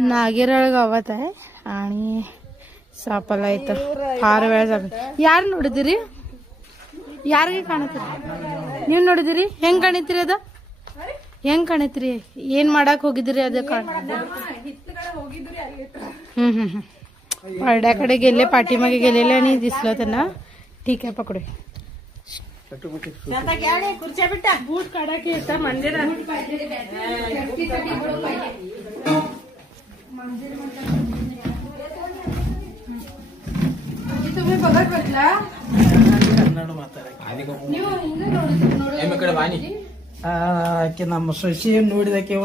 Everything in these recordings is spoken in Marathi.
नागेराळ गावात आहे आणि सापाला इथं फार वेळ झाला. ಯಾರು ನೋಡಿದಿರಿ? ಯಾರಿಗೆ ಕಾಣುತ್ತೀರಿ? ನೀವು ನೋಡಿದಿರಿ? ಹೆಂಗ್ ಕಾಣಿತ್ರಿ ಅದ? ಹೆಂಗ್ ಕಾಣಿತ್ರಿ? ಏನ್ ಮಾಡಕ್ ಹೋಗಿದ್ರಿ? ಅದ पारड्याकडे गेले, पाठीमागे गेलेले आणि दिसलं त्यांना. ठीक आहे, पकडू. खुर्च्या बिट्टा बूट काढा की येतं मंदिरात. तुम्ही बघत बसला ನಮ್ಮ ಸೊಸಿ ನೋಡಿದಕ್ಕೆವ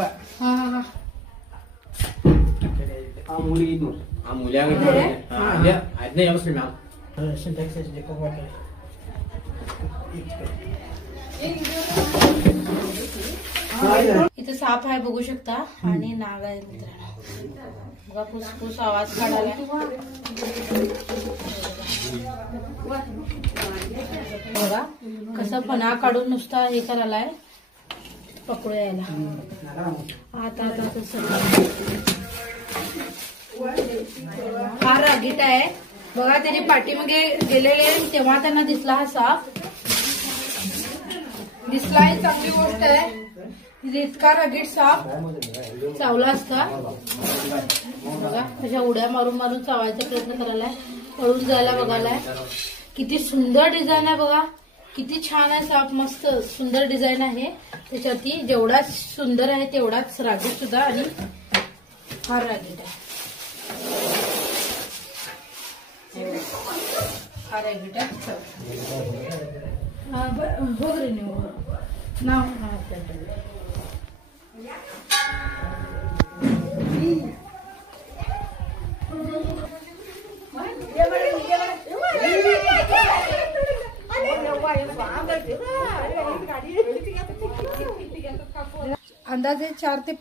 इथे साप आहे बघू शकता आणि नाग आहे मित्रांनो. बघा फुसफुस आवाज काढायला. बघा कसं फणा काढून नुसता हे करायलाय. पकडू यायला आता हा रागीट आहे बघा. त्याने पाठीमागे गेलेले तेव्हा त्यांना दिसला हा साप. दिसला ही चांगली गोष्ट आहे. इतका रागीट साप चावला असता. बघा अशा उड्या मारून मारून चावायचा प्रयत्न करायलाय. पळून जायला बघायलाय. किती सुंदर डिझाईन आहे बघा. किती छान आहे साप. मस्त सुंदर डिझाईन आहे त्याच्यावरती. जेवढा सुंदर आहे तेवढाच रागीट सुद्धा आणि फार रागीट आहे. फार रागीट आहे. ಹೋಗ್ರಿ ನೀವು ನಾವು अंदाजे 4 ते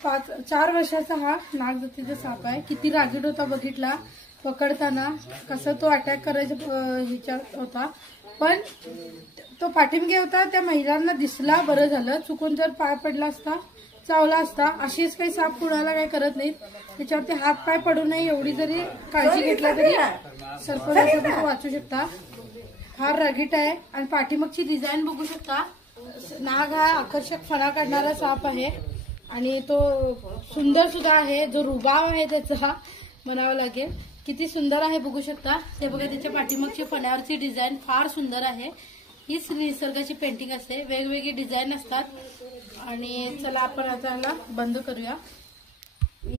4 वर्षाचा हा नागजातीचा साप आहे. किती रागीट होता बघितला. पकडताना कसं तो अटॅक करायचा ह्याच्यात होता. पण तो पाठीमागे होता. त्या महिलांना दिसला. बरं झालं. चुकून जर पाय पडला असता चावला असता. अशीच काही साप कुणाला काही करत नाहीत. त्याच्यावरती हात पाय पडू नये एवढी जरी काळजी घेतला तरी सर्प वाचू शकता. फार रागीट आहे आणि पाठीमागची डिझाईन बघू शकता. नाग हा आकर्षक फणा काढणारा साप आहे आणि तो सुंदर सुद्धा आहे. जो रुबाब आहे त्याचा म्हणावं लागेल. किती सुंदर आहे बघू शकता. ते बघा त्याच्या पाठीमागची फण्यावरची डिझाईन फार सुंदर आहे. हीच निसर्गाची पेंटिंग असते. वेगवेगळी डिझाईन असतात. आणि चला आपण आता बंद करूया.